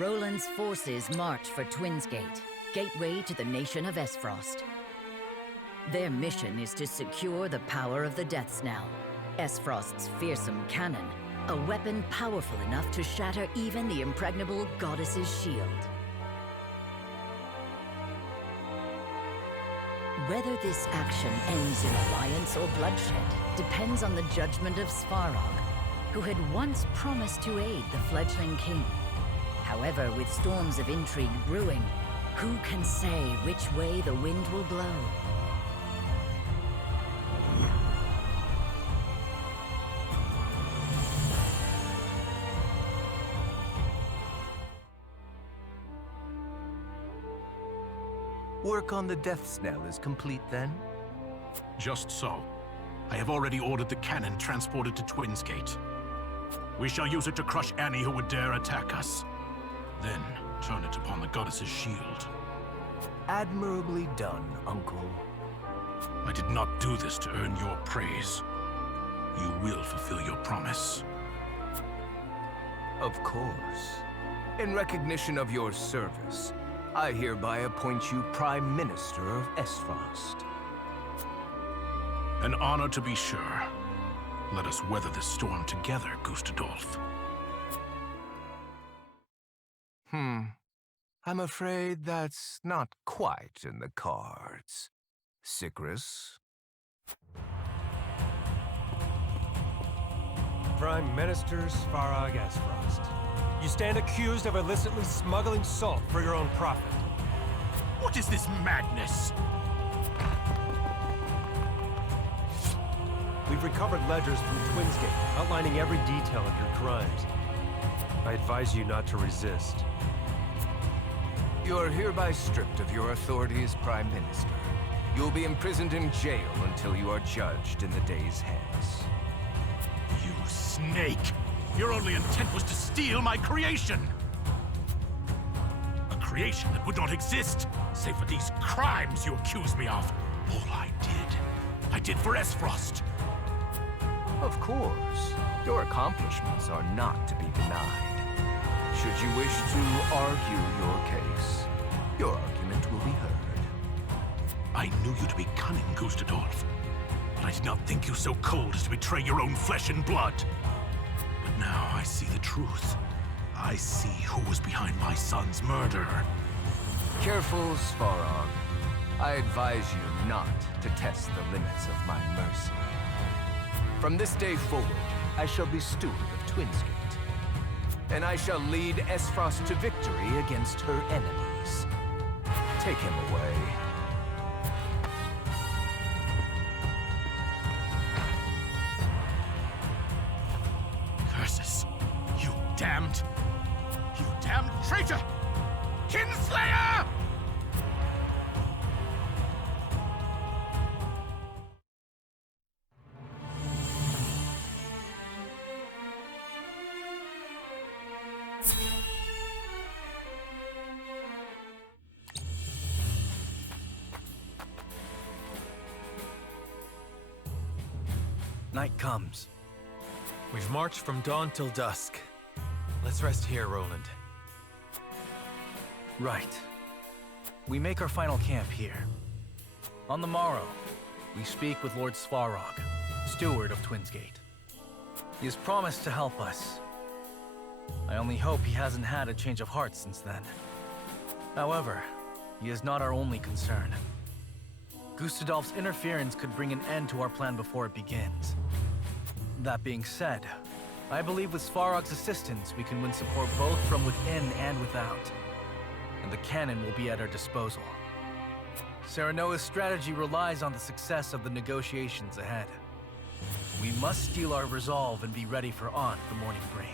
Roland's forces march for Twinsgate, gateway to the nation of Esfrost. Their mission is to secure the power of the Death Knell, Esfrost's fearsome cannon, a weapon powerful enough to shatter even the impregnable goddess's shield. Whether this action ends in alliance or bloodshed depends on the judgment of Svarog, who had once promised to aid the fledgling king. However, with storms of intrigue brewing, who can say which way the wind will blow? Work on the Death Knell is complete then? Just so. I have already ordered the cannon transported to Twinsgate. We shall use it to crush any who would dare attack us. Then turn it upon the goddess's shield. Admirably done, Uncle. I did not do this to earn your praise. You will fulfill your promise. Of course. In recognition of your service, I hereby appoint you Prime Minister of Esfrost. An honor to be sure. Let us weather this storm together, Gustadolf. I'm afraid that's not quite in the cards. Sigrus? Prime Minister Svarog Esfrost. You stand accused of illicitly smuggling salt for your own profit. What is this madness? We've recovered ledgers from Twinsgate, outlining every detail of your crimes. I advise you not to resist. You are hereby stripped of your authority as Prime Minister. You will be imprisoned in jail until you are judged in the days hence. You snake! Your only intent was to steal my creation! A creation that would not exist, save for these crimes you accuse me of. All I did for Esfrost. Of course. Your accomplishments are not to be denied. Should you wish to argue your case, your argument will be heard. I knew you to be cunning, Gustadolf, but I did not think you so cold as to betray your own flesh and blood. But now I see the truth. I see who was behind my son's murder. Careful, Svarog. I advise you not to test the limits of my mercy. From this day forward, I shall be steward of Twinsgate, and I shall lead Esfrost to victory against her enemies. Take him away. Curses! You damned traitor! Kinslayer! Night comes. We've marched from dawn till dusk. Let's rest here, Roland. Right. We make our final camp here. On the morrow, we speak with Lord Svarog, steward of Twinsgate. He has promised to help us. I only hope he hasn't had a change of heart since then. However, he is not our only concern. Gustadolf's interference could bring an end to our plan before it begins. That being said, I believe with Svarog's assistance we can win support both from within and without. And the cannon will be at our disposal. Serenoa's strategy relies on the success of the negotiations ahead. We must steel our resolve and be ready for aught the morning brings.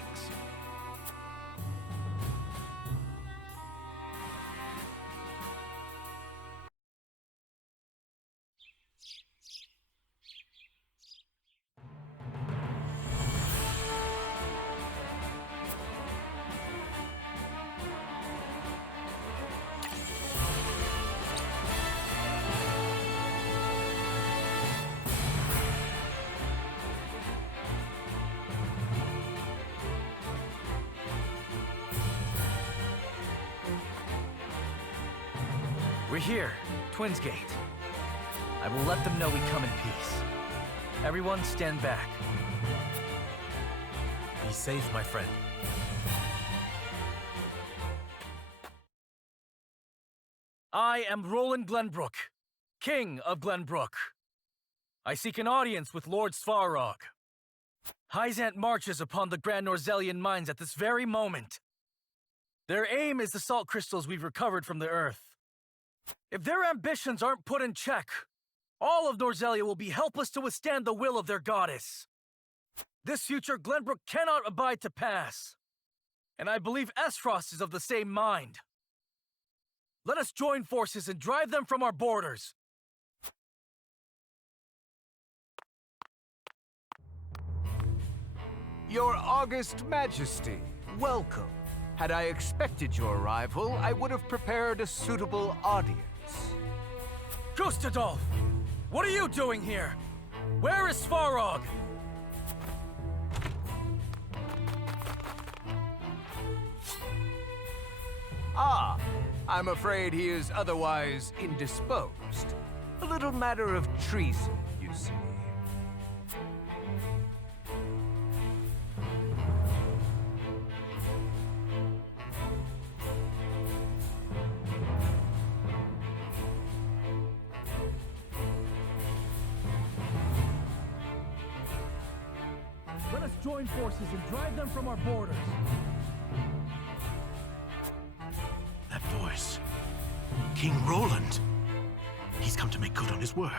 We're here, Twinsgate. I will let them know we come in peace. Everyone stand back. Be safe, my friend. I am Roland Glenbrook, King of Glenbrook. I seek an audience with Lord Svarog. Hyzant marches upon the Grand Norzelian mines at this very moment. Their aim is the salt crystals we've recovered from the Earth. If their ambitions aren't put in check, all of Norzelia will be helpless to withstand the will of their goddess. This future Glenbrook cannot abide to pass. And I believe Esfrost is of the same mind. Let us join forces and drive them from our borders. Your August Majesty, welcome. Had I expected your arrival, I would have prepared a suitable audience. Gustadolf! What are you doing here? Where is Svarog? Ah, I'm afraid he is otherwise indisposed. A little matter of treason, you see. Let us join forces and drive them from our borders. That voice. King Roland. He's come to make good on his word.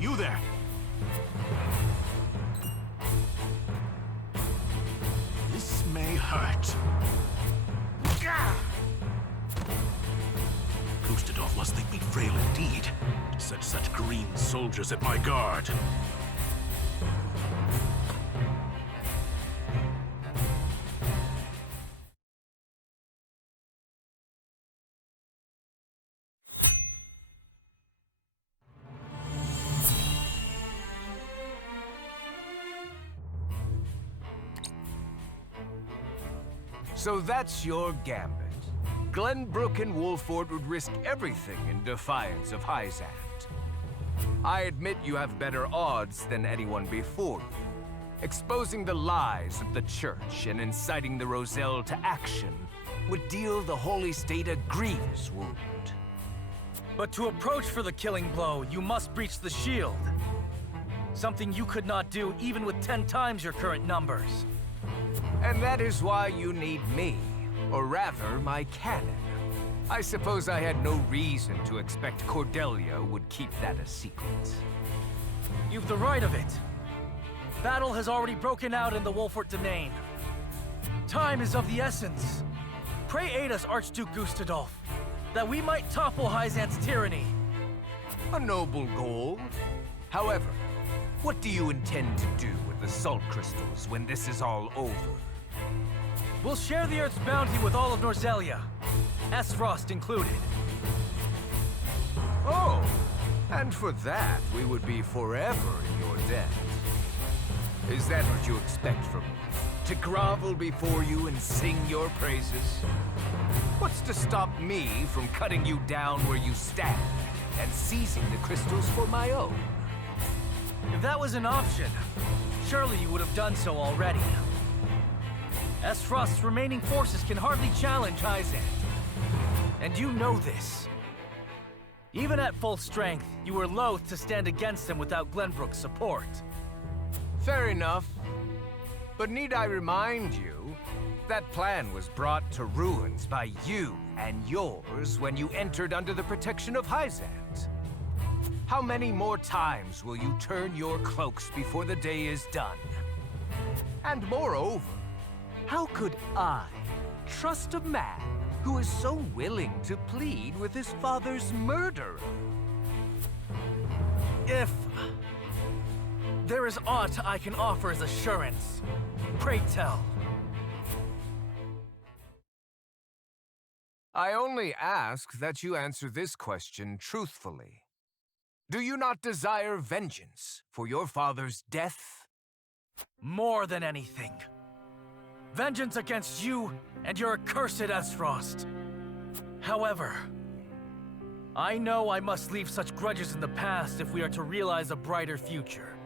You there! This may hurt. Gustadolf must think me frail indeed. To set such green soldiers at my guard. So that's your gambit. Glenbrook and Wolford would risk everything in defiance of Hyzant. I admit you have better odds than anyone before you. Exposing the lies of the Church and inciting the Roselle to action would deal the Holy State a grievous wound. But to approach for the killing blow, you must breach the shield. Something you could not do even with 10 times your current numbers. And that is why you need me, or rather, my cannon. I suppose I had no reason to expect Cordelia would keep that a secret. You've the right of it. Battle has already broken out in the Wolfort domain. Time is of the essence. Pray aid us, Archduke Gustadolf, that we might topple Hyzant's tyranny. A noble goal. However, what do you intend to do with the salt crystals when this is all over? We'll share the Earth's bounty with all of Norzelia, Esfrost included. Oh, and for that, we would be forever in your debt. Is that what you expect from me? To grovel before you and sing your praises? What's to stop me from cutting you down where you stand and seizing the crystals for my own? If that was an option, surely you would have done so already. Esfrost's remaining forces can hardly challenge Hyzant. And you know this. Even at full strength, you were loath to stand against them without Glenbrook's support. Fair enough. But need I remind you, that plan was brought to ruins by you and yours when you entered under the protection of Hyzant. How many more times will you turn your cloaks before the day is done? And moreover, how could I trust a man who is so willing to plead with his father's murderer? If there is aught I can offer as assurance, pray tell. I only ask that you answer this question truthfully. Do you not desire vengeance for your father's death? More than anything. Vengeance against you and your accursed Esfrost. However, I know I must leave such grudges in the past if we are to realize a brighter future.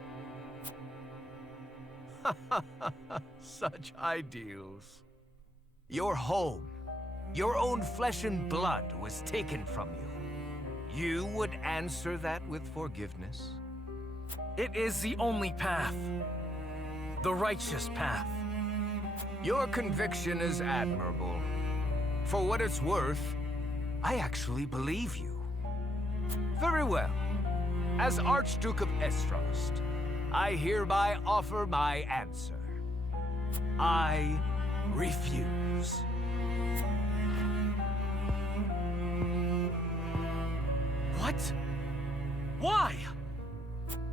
Such ideals. Your home, your own flesh and blood was taken from you. You would answer that with forgiveness? It is the only path. The righteous path. Your conviction is admirable. For what it's worth, I actually believe you. Very well. As Archduke of Esfrost, I hereby offer my answer. I refuse. What? Why?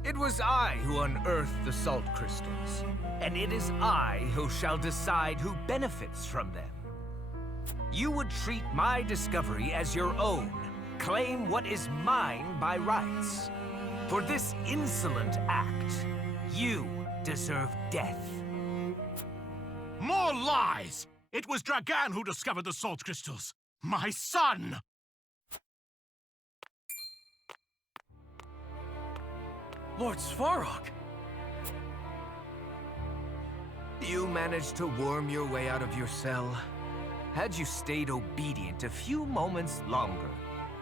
It was I who unearthed the salt crystals, and it is I who shall decide who benefits from them. You would treat my discovery as your own, claim what is mine by rights. For this insolent act, you deserve death. More lies! It was Dragan who discovered the salt crystals. My son! Lord Svarog! You managed to worm your way out of your cell. Had you stayed obedient a few moments longer,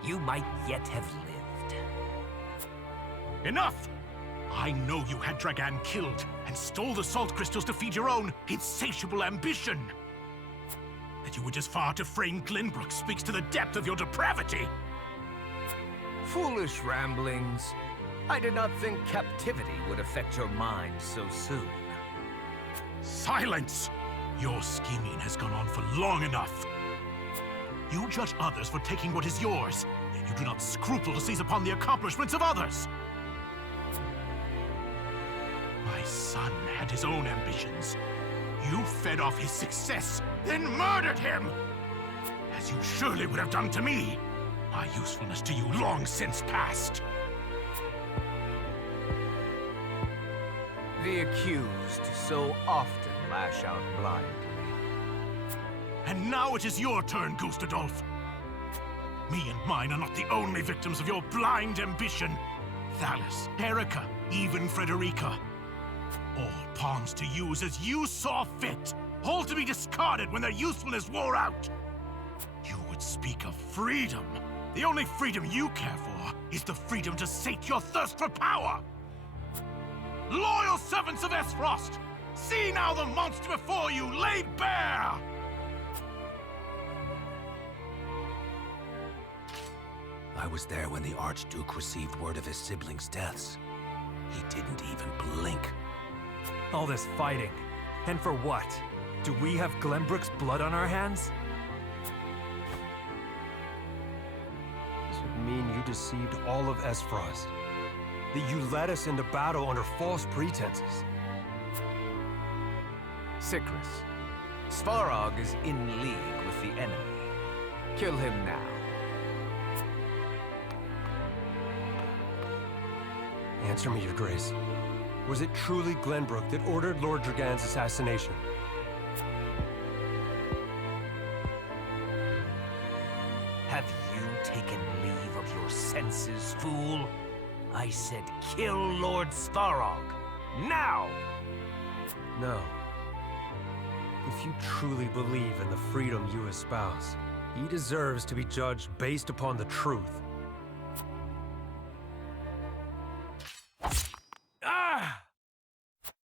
you might yet have lived. Enough! I know you had Dragan killed and stole the salt crystals to feed your own insatiable ambition. That you were just far to frame Glenbrook speaks to the depth of your depravity. Foolish ramblings. I did not think captivity would affect your mind so soon. Silence! Your scheming has gone on for long enough. You judge others for taking what is yours, and you do not scruple to seize upon the accomplishments of others. My son had his own ambitions. You fed off his success, then murdered him! As you surely would have done to me. My usefulness to you long since past. The accused so often lash out blindly. And now it is your turn, Gustadolf. Me and mine are not the only victims of your blind ambition. Thalis, Erica, even Frederica. All pawns to use as you saw fit. All to be discarded when their usefulness wore out. You would speak of freedom. The only freedom you care for is the freedom to sate your thirst for power. Loyal servants of Esfrost, see now the monster before you laid bare! I was there when the Archduke received word of his siblings' deaths. He didn't even blink. All this fighting. And for what? Do we have Glenbrook's blood on our hands? This would mean you deceived all of Esfrost. That you led us into battle under false pretenses. Sikrus, Svarog is in league with the enemy. Kill him now. Answer me, Your Grace. Was it truly Glenbrook that ordered Lord Dragan's assassination? Have you taken leave of your senses, fool? I said kill Lord Svarog. Now! No. If you truly believe in the freedom you espouse, he deserves to be judged based upon the truth. Ah!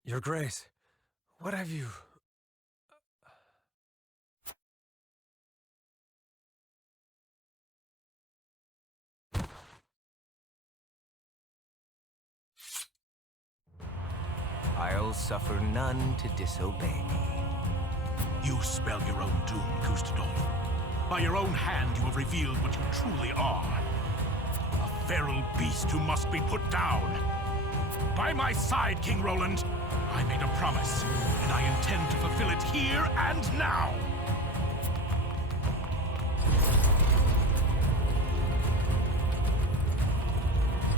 Your Grace, what have you... I'll suffer none to disobey me. You spell your own doom, Gustadolf. By your own hand you have revealed what you truly are. A feral beast who must be put down. By my side, King Roland, I made a promise, and I intend to fulfill it here and now.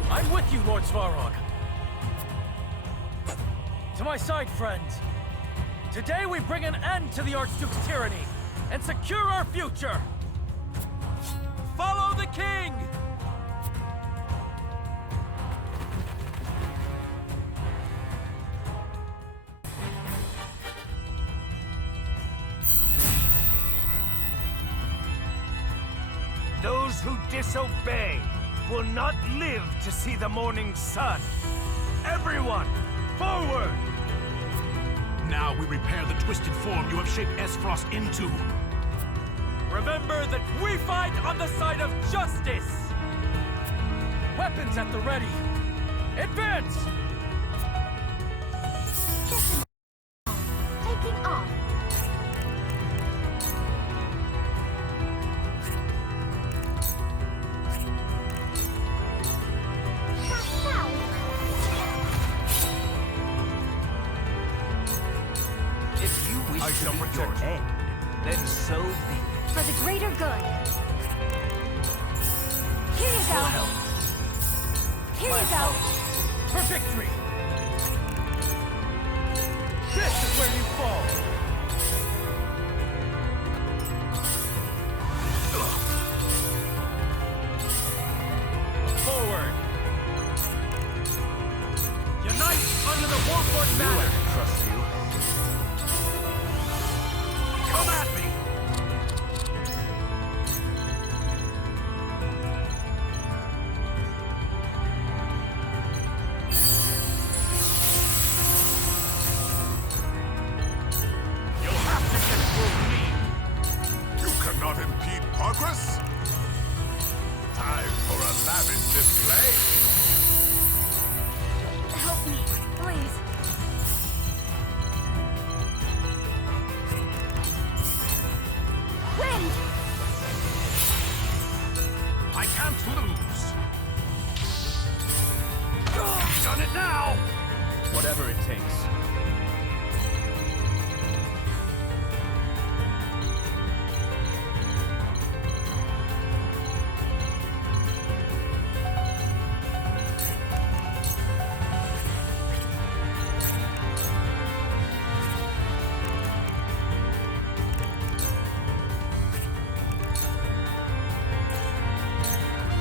I'm with you, Lord Svarog. To my side, friends. Today we bring an end to the Archduke's tyranny and secure our future! Follow the king! Those who disobey will not live to see the morning sun. Everyone, forward! Now we repair the twisted form you have shaped S-Frost into. Remember that we fight on the side of justice! Weapons at the ready! Advance! Taking off. If you wish I shall to meet your protect you. end, then so be it. For the greater good. Here you go. Here you go. For victory! This is where you fall! Forward! Unite under the Warlord banner! Trust you. Come at me! You'll have to get through me. You cannot impede progress. Time for a lavish display. Help me, please. Wind! I can't lose. Done it now! Whatever it takes.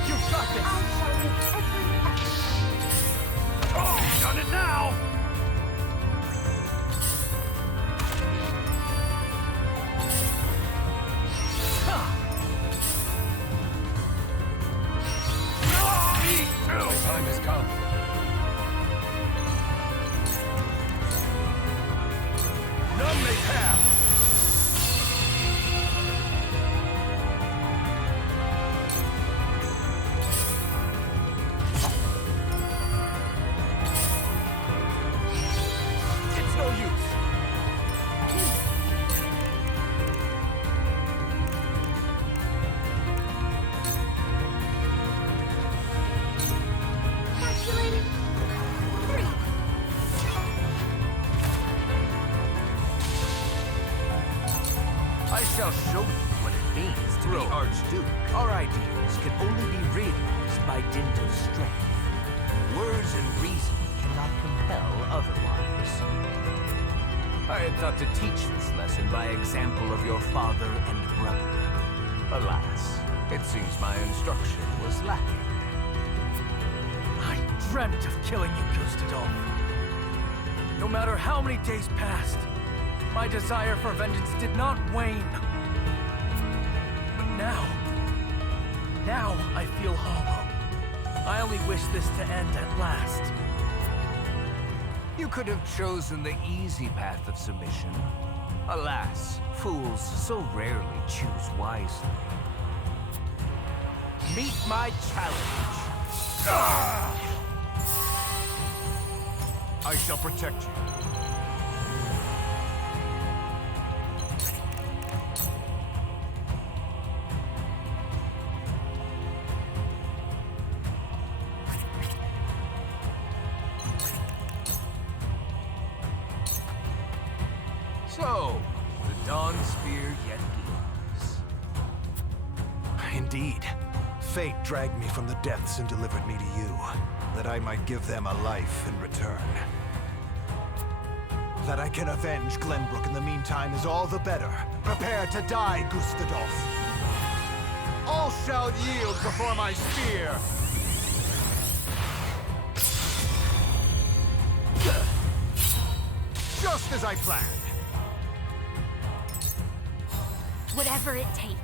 You've got this! I shall make every effort. Oh, done it now! The time has come. None may pass! It's no use. Calculating. 3. I shall show you what it means to be Archduke. Our ideals can only be realized by dint of strength. Words and reason cannot compel otherwise. I had thought to teach this lesson by example of your father and brother. Alas, it seems my instruction was lacking. I dreamt of killing you, Gustadolf. No matter how many days passed, my desire for vengeance did not wane. But now I feel hollow. I only wish this to end at last. You could have chosen the easy path of submission. Alas, fools so rarely choose wisely. Meet my challenge. I shall protect you. So, the Dawn Spear yet gleams. Indeed. Fate dragged me from the depths and delivered me to you, that I might give them a life in return. That I can avenge Glenbrook in the meantime is all the better. Prepare to die, Gustadolf. All shall yield before my spear. Just as I planned. Whatever it takes.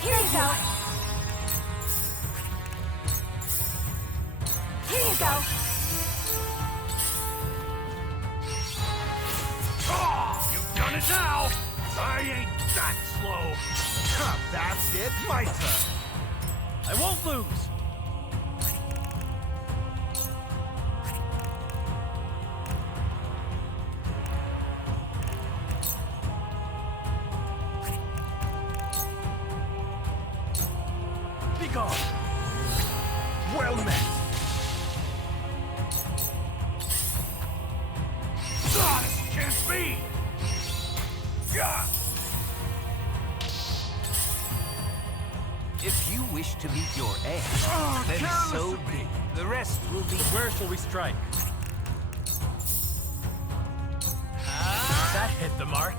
Here you go. Here you go. Oh, you've done it now! I ain't that slow! That's it, my turn. I won't lose! Be gone! Well met. This can't be! Gah! If you wish to meet your end, then so be. The rest will be... Where shall we strike? That hit the mark.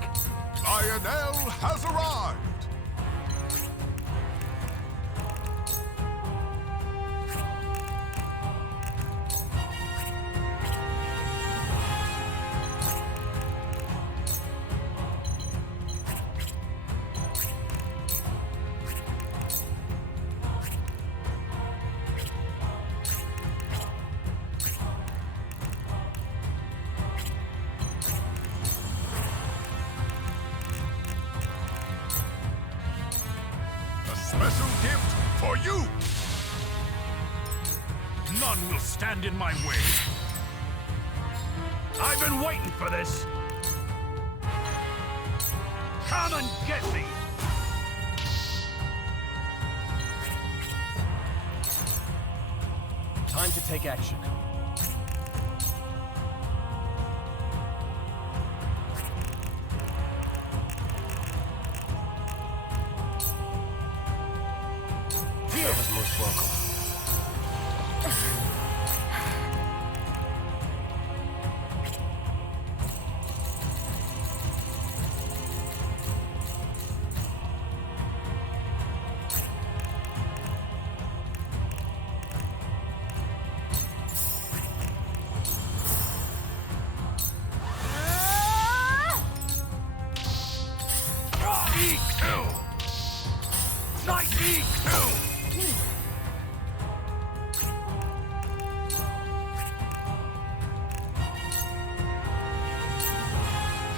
Lionel has arrived! Special gift for you! None will stand in my way. I've been waiting for this. Come and get me! Time to take action. That was most welcome. E2! Knight E2!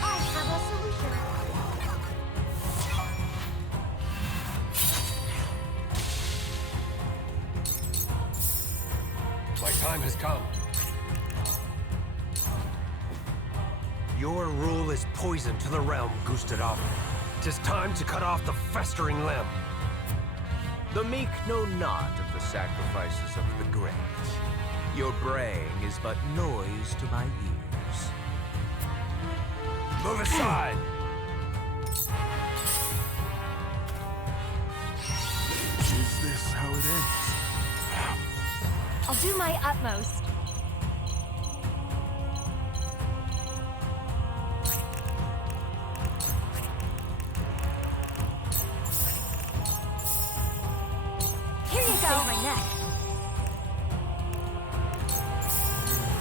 I have a solution. My time has come. Your rule is poison to the realm, Gustadolf. 'Tis time to cut off the festering limb. The meek know not of the sacrifices of the great. Your braying is but noise to my ears. Move aside! Is this how it ends? I'll do my utmost. Here you go. Save my neck.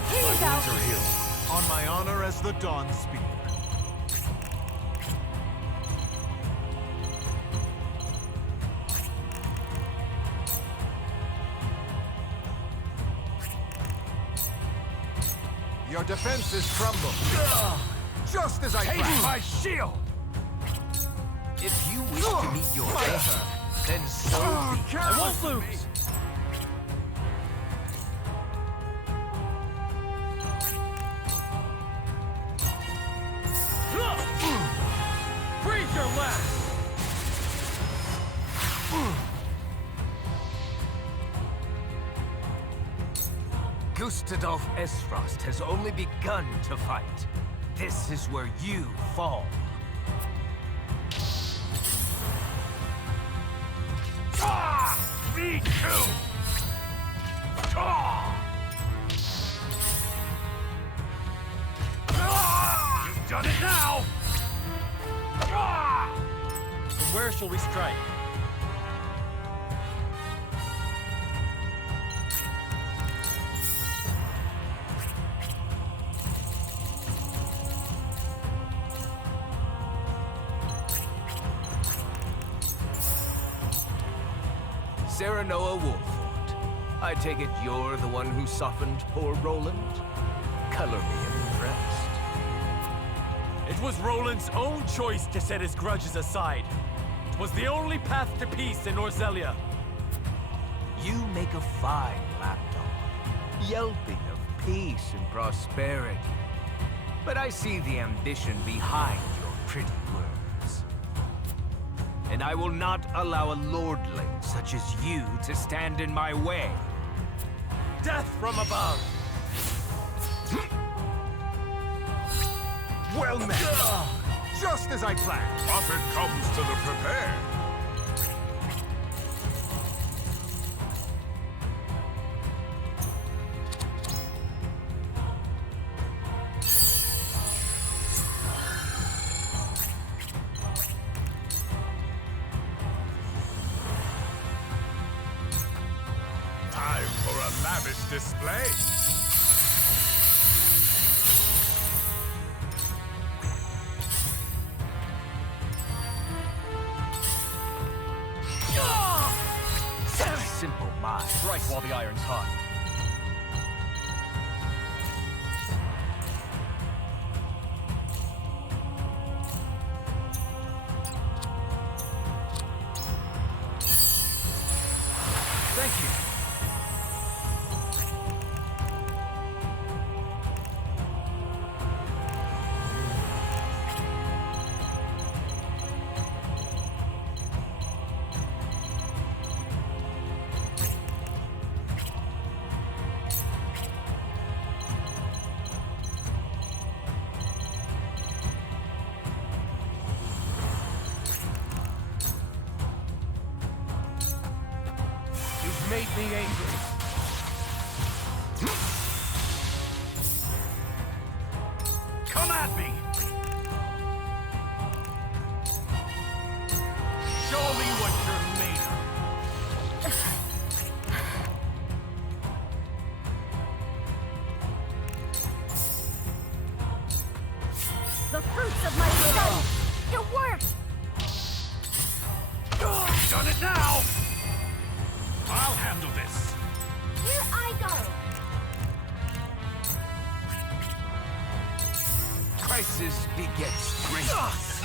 Here you go. Wounds are healed. On my honor as the Dawn Spear. Your defenses crumble. Just as I planned. My shield! If you wish to meet your end, then so be. I won't lose! Breathe your last! Gustadolf Esfrost has only begun to fight. This is where you fall. Me too! You've done it now! From where shall we strike? Serenoa Wolford, I take it you're the one who softened poor Roland? Color me impressed. It was Roland's own choice to set his grudges aside. It was the only path to peace in Norzelia. You make a fine lapdog, yelping of peace and prosperity. But I see the ambition behind your pretty words. And I will not allow a lordling such as you to stand in my way. Death from above! Well met! Just as I planned. Profit comes to the prepared. Time for a lavish display. Simple mind. Strike while the iron's hot. Thank you. You've made me angry. Come at me! Show me what you're made of. The fruits of my study! It worked! Done it now! I'll handle this. Here I go! Crisis begets greatness.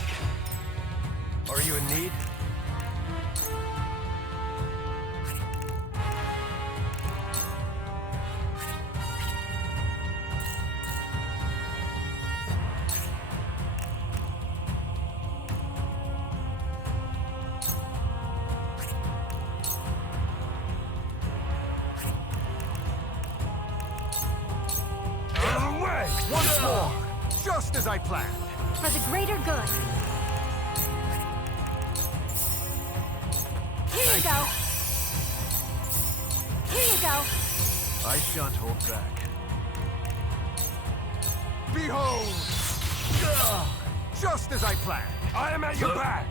Are you in need? Once more! Just as I planned. For the greater good. Here you go! Here you go! I shan't hold back. Behold! Just as I planned. I am at your back.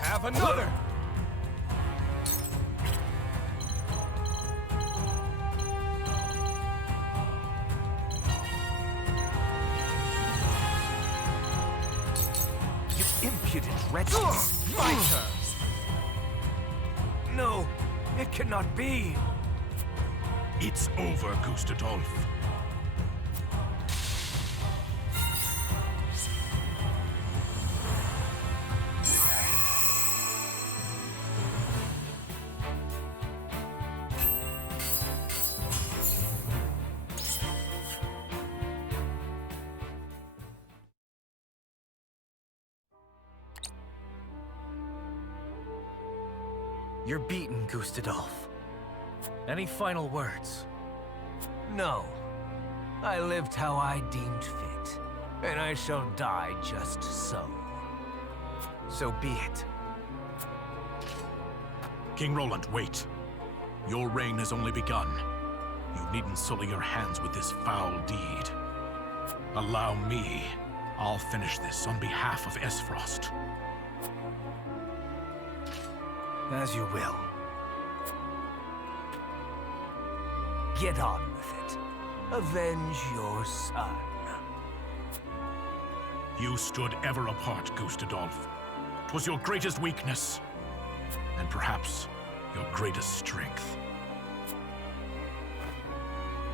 Have another! You impudent wretches! My turn. No, it cannot be. It's over, Gustadolf. You're beaten, Gustadolf. Any final words? No. I lived how I deemed fit, And I shall die just so. So be it. King Roland, wait. Your reign has only begun. You needn't sully your hands with this foul deed. Allow me. I'll finish this on behalf of Esfrost. As you will. Get on with it. Avenge your son. You stood ever apart, Gustadolf. 'Twas your greatest weakness, and perhaps your greatest strength.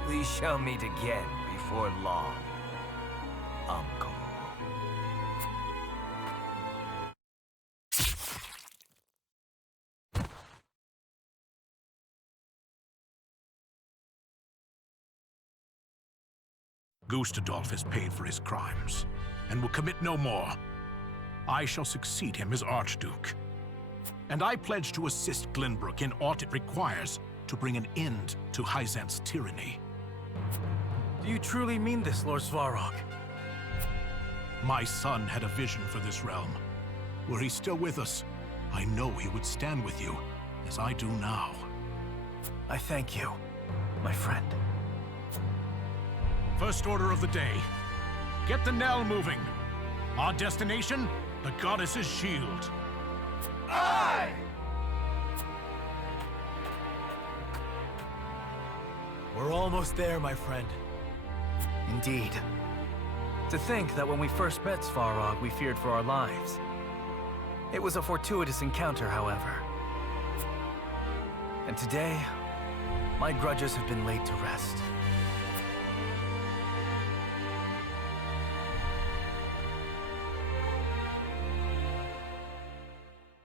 We shall meet again before long, Uncle. Gustadolf has paid for his crimes, and will commit no more. I shall succeed him as Archduke. And I pledge to assist Glenbrook in aught it requires to bring an end to Hyzant's tyranny. Do you truly mean this, Lord Svarog? My son had a vision for this realm. Were he still with us, I know he would stand with you, as I do now. I thank you, my friend. First order of the day. Get the knell moving. Our destination, the goddess's shield. Aye! We're almost there, my friend. Indeed. To think that when we first met Svarog, we feared for our lives. It was a fortuitous encounter, however. And today, my grudges have been laid to rest.